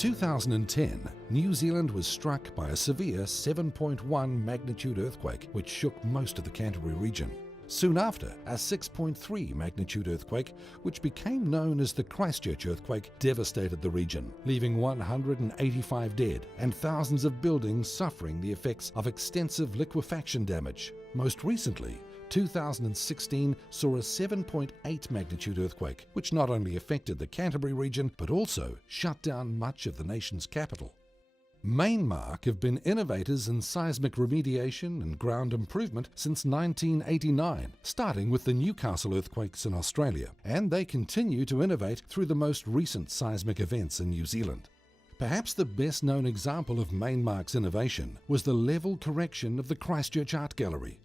2010, New Zealand was struck by a severe 7.1 magnitude earthquake which shook most of the Canterbury region. Soon after, a 6.3 magnitude earthquake, which became known as the Christchurch earthquake, devastated the region, leaving 185 dead and thousands of buildings suffering the effects of extensive liquefaction damage. Most recently, 2016 saw a 7.8 magnitude earthquake, which not only affected the Canterbury region, but also shut down much of the nation's capital. Mainmark have been innovators in seismic remediation and ground improvement since 1989, starting with the Newcastle earthquakes in Australia, and they continue to innovate through the most recent seismic events in New Zealand. Perhaps the best known example of Mainmark's innovation was the level correction of the Christchurch Art Gallery.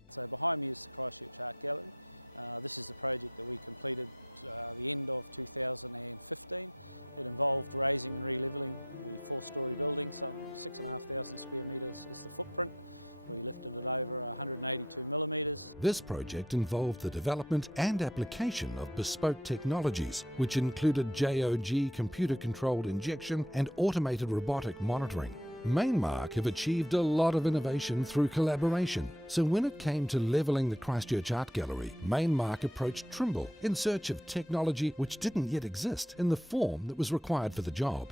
This project involved the development and application of bespoke technologies, which included JOG computer-controlled injection and automated robotic monitoring. Mainmark have achieved a lot of innovation through collaboration, so when it came to levelling the Christchurch Art Gallery, Mainmark approached Trimble in search of technology which didn't yet exist in the form that was required for the job.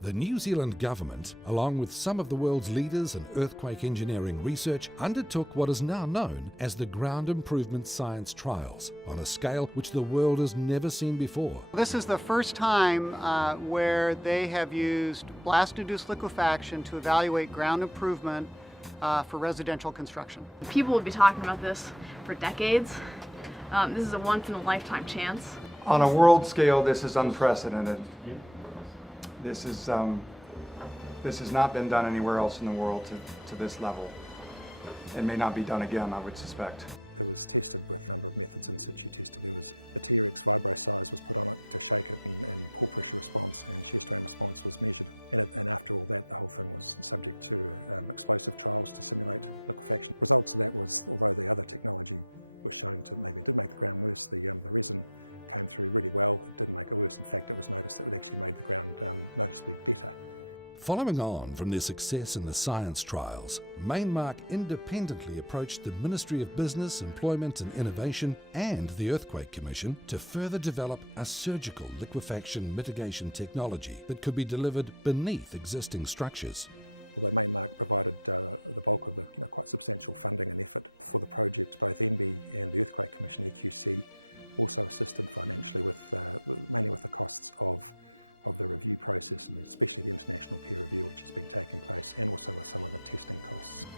The New Zealand government, along with some of the world's leaders in earthquake engineering research, undertook what is now known as the Ground Improvement Science Trials, on a scale which the world has never seen before. This is the first time where they have used blast-induced liquefaction to evaluate ground improvement for residential construction. People will be talking about this for decades. This is a once-in-a-lifetime chance. On a world scale, this is unprecedented. This has not been done anywhere else in the world to this level. It may not be done again, I would suspect. Following on from their success in the science trials, Mainmark independently approached the Ministry of Business, Employment and Innovation and the Earthquake Commission to further develop a surgical liquefaction mitigation technology that could be delivered beneath existing structures.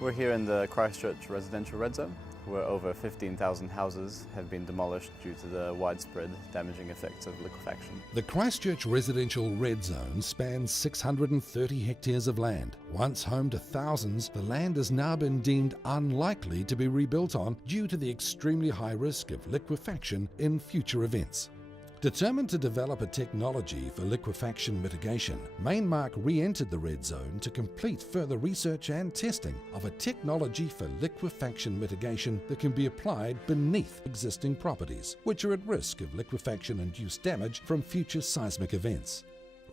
We're here in the Christchurch residential red zone, where over 15,000 houses have been demolished due to the widespread damaging effects of liquefaction. The Christchurch residential red zone spans 630 hectares of land. Once home to thousands, the land has now been deemed unlikely to be rebuilt on due to the extremely high risk of liquefaction in future events. Determined to develop a technology for liquefaction mitigation, Mainmark re-entered the red zone to complete further research and testing of a technology for liquefaction mitigation that can be applied beneath existing properties, which are at risk of liquefaction-induced damage from future seismic events.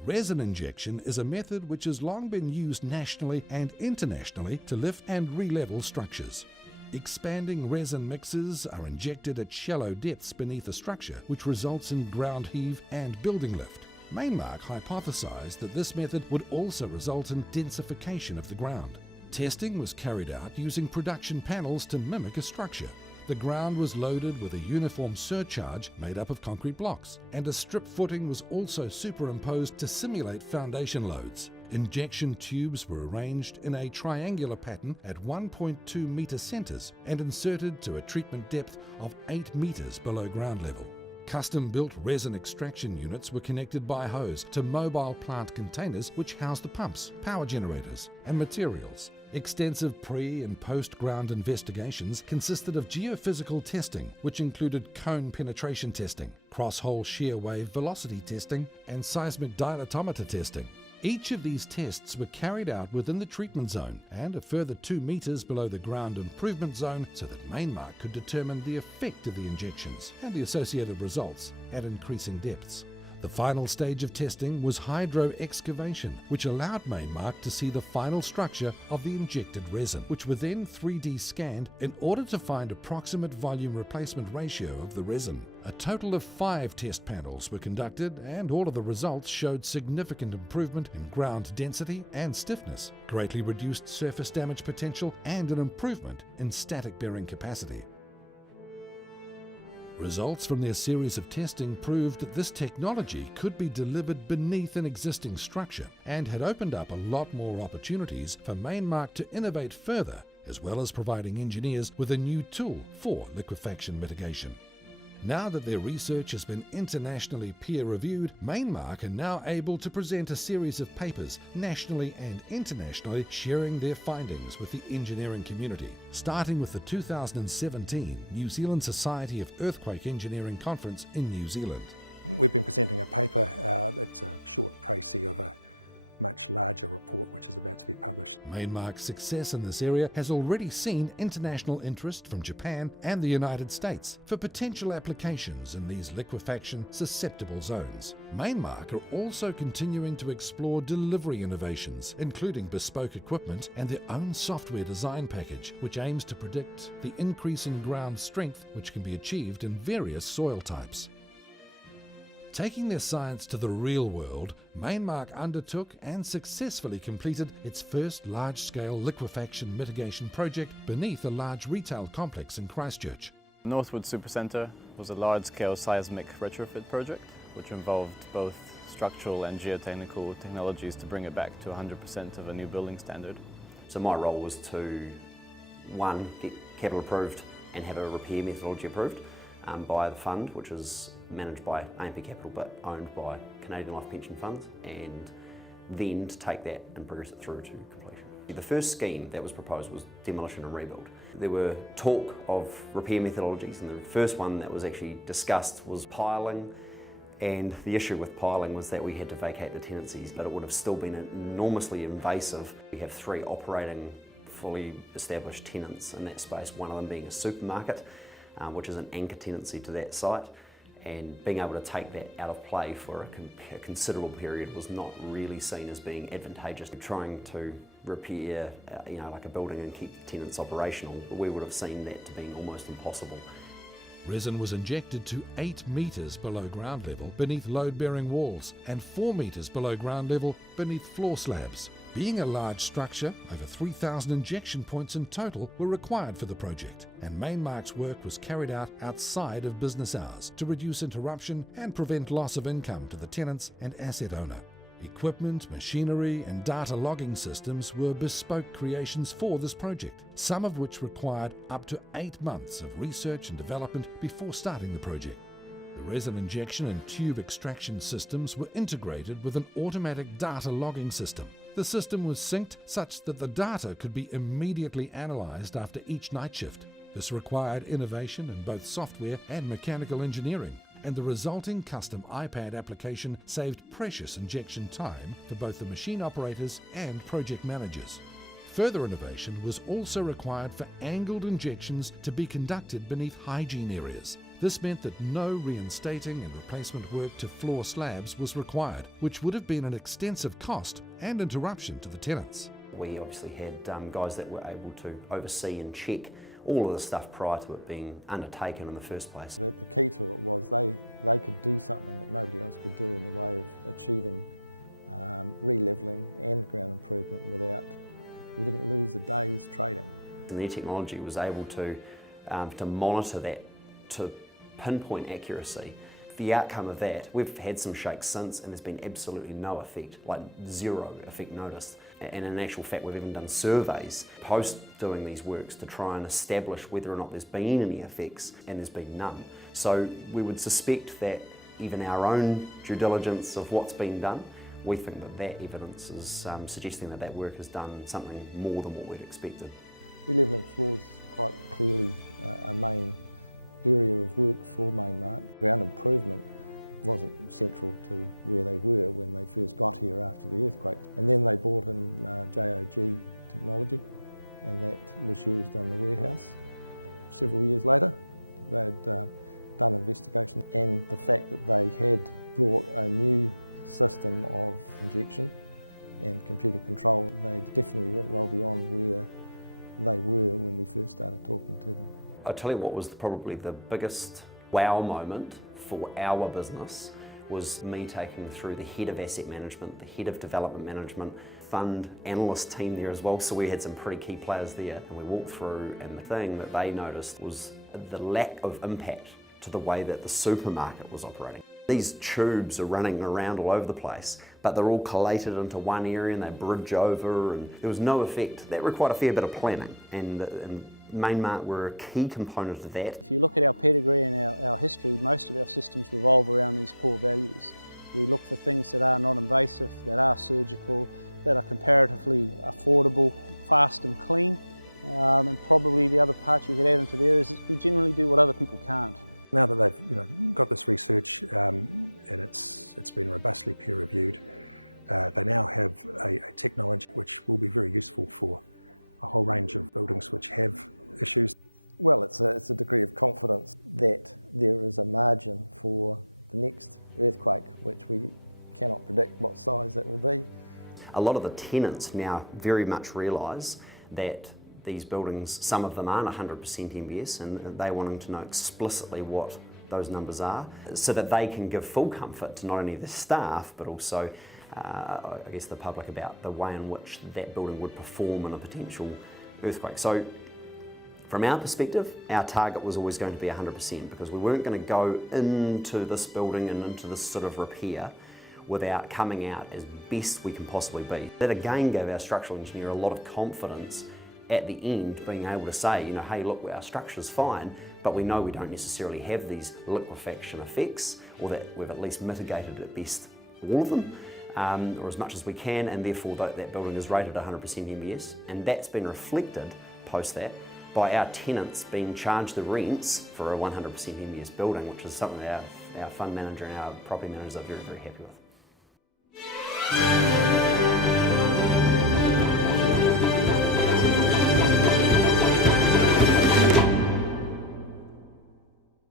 Resin injection is a method which has long been used nationally and internationally to lift and re-level structures. Expanding resin mixes are injected at shallow depths beneath a structure, which results in ground heave and building lift. Mainmark hypothesized that this method would also result in densification of the ground. Testing was carried out using production panels to mimic a structure. The ground was loaded with a uniform surcharge made up of concrete blocks, and a strip footing was also superimposed to simulate foundation loads. Injection tubes were arranged in a triangular pattern at 1.2 metre centres and inserted to a treatment depth of 8 metres below ground level. Custom-built resin extraction units were connected by hose to mobile plant containers which housed the pumps, power generators and materials. Extensive pre- and post-ground investigations consisted of geophysical testing, which included cone penetration testing, cross-hole shear wave velocity testing and seismic dilatometer testing. Each of these tests were carried out within the treatment zone and a further 2 metres below the ground improvement zone so that Mainmark could determine the effect of the injections and the associated results at increasing depths. The final stage of testing was hydro-excavation, which allowed Mainmark to see the final structure of the injected resin, which were then 3D scanned in order to find approximate volume replacement ratio of the resin. A total of 5 test panels were conducted, and all of the results showed significant improvement in ground density and stiffness, greatly reduced surface damage potential, and an improvement in static bearing capacity. Results from their series of testing proved that this technology could be delivered beneath an existing structure and had opened up a lot more opportunities for Mainmark to innovate further, as well as providing engineers with a new tool for liquefaction mitigation. Now that their research has been internationally peer-reviewed, Mainmark are now able to present a series of papers nationally and internationally sharing their findings with the engineering community, starting with the 2017 New Zealand Society of Earthquake Engineering Conference in New Zealand. Mainmark's success in this area has already seen international interest from Japan and the United States for potential applications in these liquefaction-susceptible zones. Mainmark are also continuing to explore delivery innovations, including bespoke equipment and their own software design package, which aims to predict the increase in ground strength which can be achieved in various soil types. Taking their science to the real world, Mainmark undertook and successfully completed its first large-scale liquefaction mitigation project beneath a large retail complex in Christchurch. Northwood Supercentre was a large-scale seismic retrofit project which involved both structural and geotechnical technologies to bring it back to 100% of a new building standard. So my role was to, one, get capital approved and have a repair methodology approved by the fund, which is managed by AMP Capital but owned by Canadian Life Pension Funds, and then to take that and progress it through to completion. The first scheme that was proposed was demolition and rebuild. There were talk of repair methodologies, and the first one that was actually discussed was piling, and the issue with piling was that we had to vacate the tenancies, but it would have still been enormously invasive. We have 3 operating, fully established tenants in that space, one of them being a supermarket, which is an anchor tenancy to that site, and being able to take that out of play for a considerable period was not really seen as being advantageous. Trying to repair like a building and keep the tenants operational, we would have seen that to being almost impossible. Resin was injected to 8 metres below ground level beneath load-bearing walls and 4 metres below ground level beneath floor slabs. Being a large structure, over 3,000 injection points in total were required for the project, and Mainmark's work was carried out outside of business hours to reduce interruption and prevent loss of income to the tenants and asset owner. Equipment, machinery and data logging systems were bespoke creations for this project, some of which required up to 8 months of research and development before starting the project. The resin injection and tube extraction systems were integrated with an automatic data logging system. The system was synced such that the data could be immediately analysed after each night shift. This required innovation in both software and mechanical engineering, and the resulting custom iPad application saved precious injection time for both the machine operators and project managers. Further innovation was also required for angled injections to be conducted beneath hygiene areas. This meant that no reinstating and replacement work to floor slabs was required, which would have been an extensive cost and interruption to the tenants. We obviously had guys that were able to oversee and check all of the stuff prior to it being undertaken in the first place. And their technology was able to monitor that to pinpoint accuracy. The outcome of that, we've had some shakes since and there's been absolutely no effect, like zero effect noticed. And in actual fact, we've even done surveys post doing these works to try and establish whether or not there's been any effects, and there's been none. So we would suspect that even our own due diligence of what's been done, we think that that evidence is suggesting that that work has done something more than what we'd expected. I'll tell you what was probably the biggest wow moment for our business was me taking through the head of asset management, the head of development management, fund analyst team there as well, so we had some pretty key players there, and we walked through, and the thing that they noticed was the lack of impact to the way that the supermarket was operating. These tubes are running around all over the place, but they're all collated into one area and they bridge over, and there was no effect. That required a fair bit of planning, and Mainmark were a key component of that. A lot of the tenants now very much realise that these buildings, some of them aren't 100% MBS, and they wanting to know explicitly what those numbers are, so that they can give full comfort to not only the staff, but also, I guess, the public about the way in which that building would perform in a potential earthquake. So from our perspective, our target was always going to be 100%, because we weren't going to go into this building and into this sort of repair without coming out as best we can possibly be. That again gave our structural engineer a lot of confidence at the end, being able to say, you know, hey, look, our structure's fine, but we know we don't necessarily have these liquefaction effects, or that we've at least mitigated at best all of them, or as much as we can, and therefore that building is rated 100% MBS, and that's been reflected post that by our tenants being charged the rents for a 100% MBS building, which is something that our fund manager and our property managers are very, very happy with.